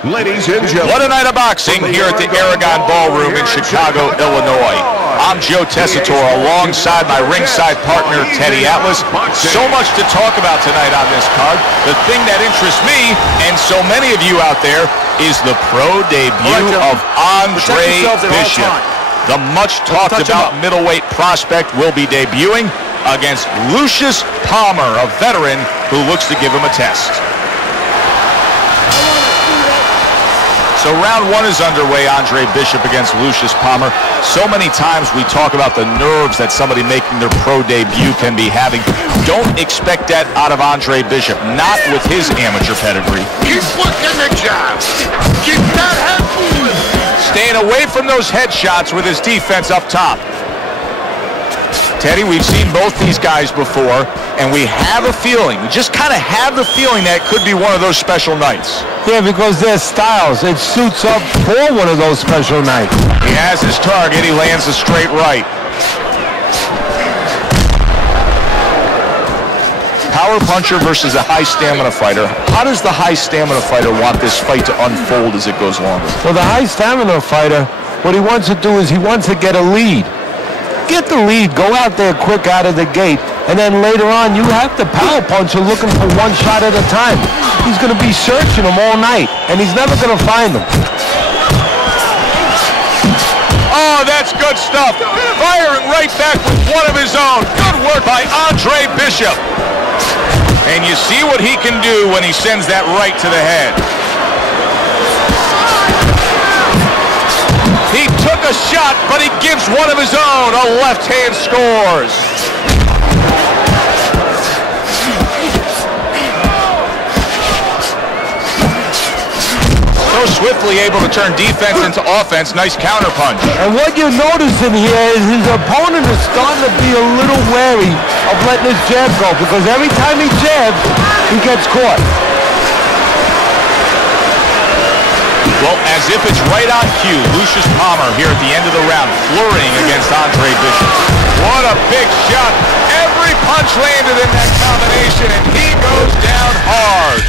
Ladies and gentlemen, what a night of boxing here at the Aragon Ballroom in Chicago, Illinois. I'm Joe Tessitore alongside my ringside partner, Teddy Atlas. So much to talk about tonight on this card. The thing that interests me, and so many of you out there, is the pro debut of Andre Bishop. The much talked about middleweight prospect will be debuting against Lucius Palmer, a veteran who looks to give him a test. So round one is underway, Andre Bishop against Lucius Palmer. So many times we talk about the nerves that somebody making their pro debut can be having. Don't expect that out of Andre Bishop, not with his amateur pedigree. keep working the job. Keep that head moving. Staying away from those headshots with his defense up top. Teddy, we've seen both these guys before, and we have a feeling, we just kind of have the feeling that it could be one of those special nights. Yeah, because their styles, it suits up for one of those special nights. He has his target, he lands a straight right. Power puncher versus a high stamina fighter. How does the high stamina fighter want this fight to unfold as it goes longer? Well, the high stamina fighter, what he wants to do is he wants to get a lead. Get the lead, go out there quick out of the gate, and then later on you have the power puncher looking for one shot at a time. He's going to be searching them all night, and he's never going to find them. Oh, that's good stuff. Firing right back with one of his own. Good work by Andre Bishop. And you see what he can do when he sends that right to the head. He took a shot, but he gives one of his own. A left hand scores. So swiftly able to turn defense into offense. Nice counter punch. And what you're noticing here is his opponent is starting to be a little wary of letting his jab go, because every time he jabs, he gets caught. Well, as if it's right on cue, Lucius Palmer here at the end of the round, flurrying against Andre Bishop. What a big shot. Every punch landed in that combination, and he goes down hard.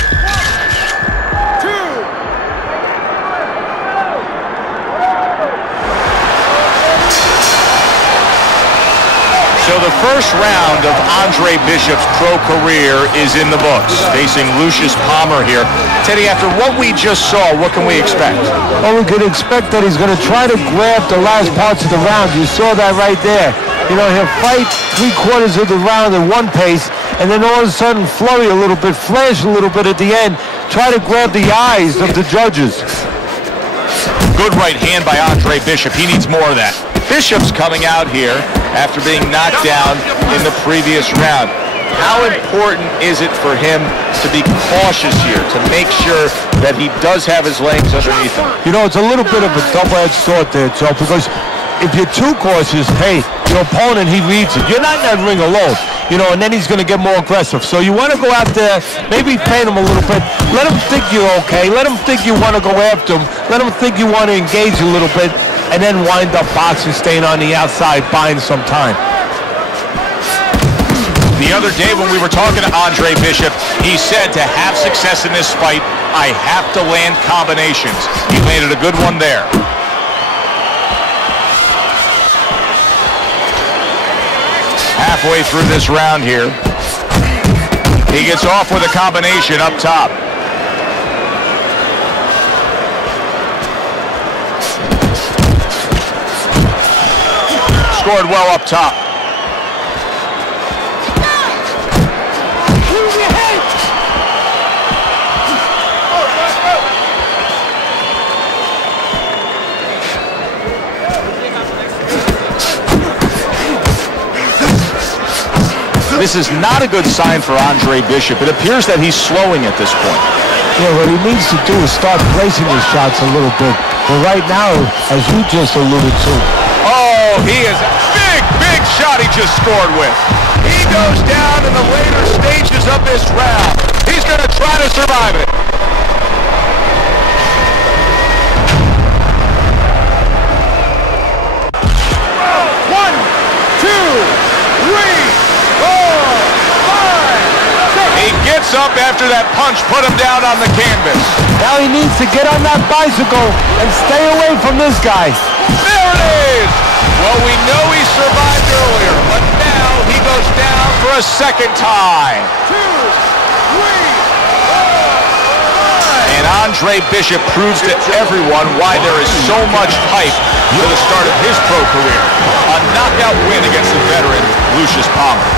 So the first round of Andre Bishop's pro career is in the books, facing Lucius Palmer here. Teddy, after what we just saw, what can we expect? Well, we could expect that he's going to try to grab the last parts of the round. You saw that right there. You know, he'll fight 3/4 of the round at one pace, and then all of a sudden flurry a little bit, flash a little bit at the end, try to grab the eyes of the judges. Good right hand by Andre Bishop. He needs more of that. Bishop's coming out here after being knocked down in the previous round. How important is it for him to be cautious here, to make sure that he does have his legs underneath him? You know, it's a little bit of a double-edged sword there, Joe, because if you're too cautious, hey, your opponent, he reads it. You're not in that ring alone, you know, and then he's going to get more aggressive. So you want to go out there, maybe paint him a little bit. Let him think you're okay. Let him think you want to go after him. Let him think you want to engage a little bit, and then wind up boxing, staying on the outside, buying some time. The other day when we were talking to Andre Bishop, he said to have success in this fight, I have to land combinations. He landed a good one there. Halfway through this round here, he gets off with a combination up top. Scored well up top. This is not a good sign for Andre Bishop. It appears that he's slowing at this point. Yeah, what he needs to do is start placing his shots a little bit. But right now, as you just alluded to. Oh, he is a big shot he just scored with. He goes down in the later stages of this round. He's going to try to survive it. gets up after that punch put him down on the canvas. Now he needs to get on that bicycle and stay away from this guy. There it is! Well, we know he survived earlier, but now he goes down for a second time. 2, 3, 4, 5. And Andre Bishop proves to everyone why there is so much hype for the start of his pro career. A knockout win against the veteran, Lucius Palmer.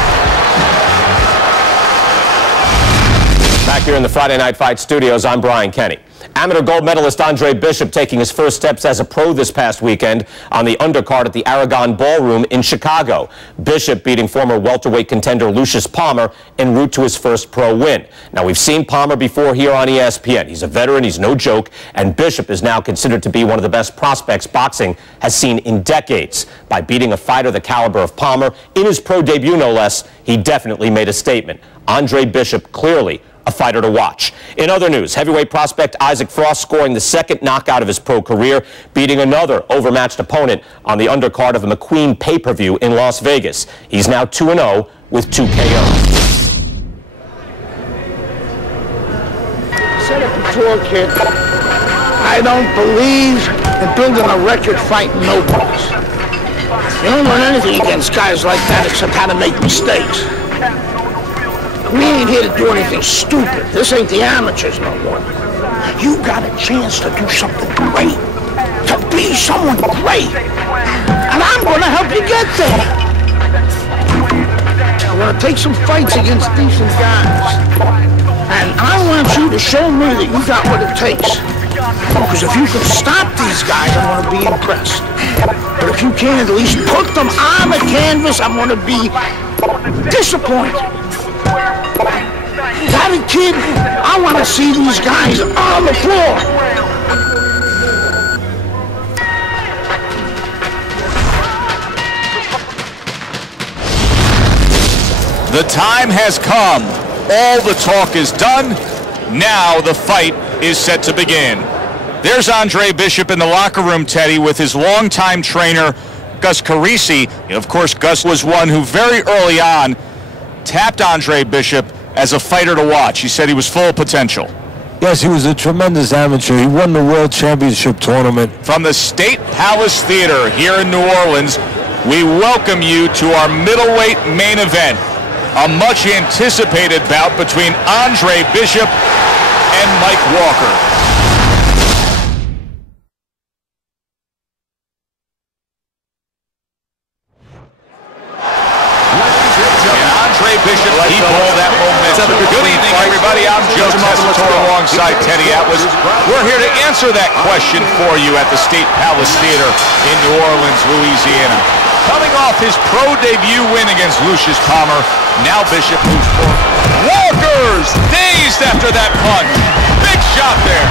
Back here in the Friday Night Fight studios, I'm Brian Kenny. Amateur gold medalist Andre Bishop taking his first steps as a pro this past weekend on the undercard at the Aragon Ballroom in Chicago. Bishop beating former welterweight contender Lucius Palmer en route to his first pro win. Now, we've seen Palmer before here on ESPN. He's a veteran, he's no joke, and Bishop is now considered to be one of the best prospects boxing has seen in decades. By beating a fighter the caliber of Palmer in his pro debut, no less, he definitely made a statement. Andre Bishop clearly a fighter to watch. In other news, heavyweight prospect Isaac Frost scoring the second knockout of his pro career, beating another overmatched opponent on the undercard of a McQueen pay-per-view in Las Vegas. He's now 2-0 with 2 KOs. Said it before, kid. I don't believe in building a record fighting nobodies. You don't learn anything against guys like that except how to make mistakes. We ain't here to do anything stupid. This ain't the amateurs no more. You got a chance to do something great. To be someone great. And I'm gonna help you get there. I'm gonna take some fights against decent guys. And I want you to show me that you got what it takes. Because if you can stop these guys, I'm gonna be impressed. But if you can't at least put them on the canvas, I'm gonna be disappointed. Got it, kid? I want to see these guys on the floor. The time has come. All the talk is done. Now the fight is set to begin. There's Andre Bishop in the locker room, Teddy, with his longtime trainer, Gus Carisi. Of course, Gus was one who very early on tapped Andre Bishop as a fighter to watch. He said he was full of potential. Yes, he was a tremendous amateur. He won the World Championship tournament. From the State Palace Theater here in New Orleans, we welcome you to our middleweight main event, a much anticipated bout between Andre Bishop and Mike Walker. Bishop, keep all that momentum. Good evening, everybody. I'm Joe Tessitore alongside Teddy Atlas. We're here to answer that question for you at the State Palace Theater in New Orleans, Louisiana. Coming off his pro debut win against Lucius Palmer, now Bishop moves forward. Walker's dazed after that punch. Big shot there.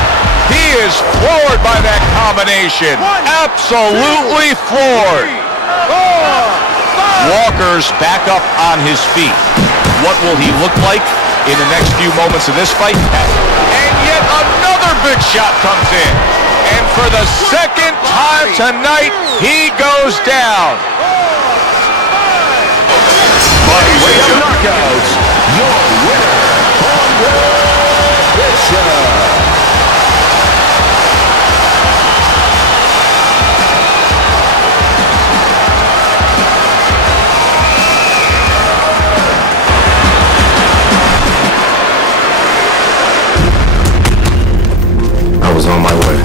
He is floored by that combination. Absolutely floored. Walker's back up on his feet. What will he look like in the next few moments of this fight? And yet another big shot comes in. And for the second time tonight, he goes down. By way of knockouts, your winner, Andre Bishop. I was on my way,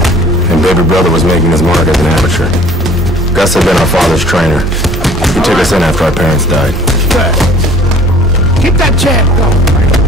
and baby brother was making his mark as an amateur. Gus had been our father's trainer. He took us in after our parents died. Good. Keep that jab going.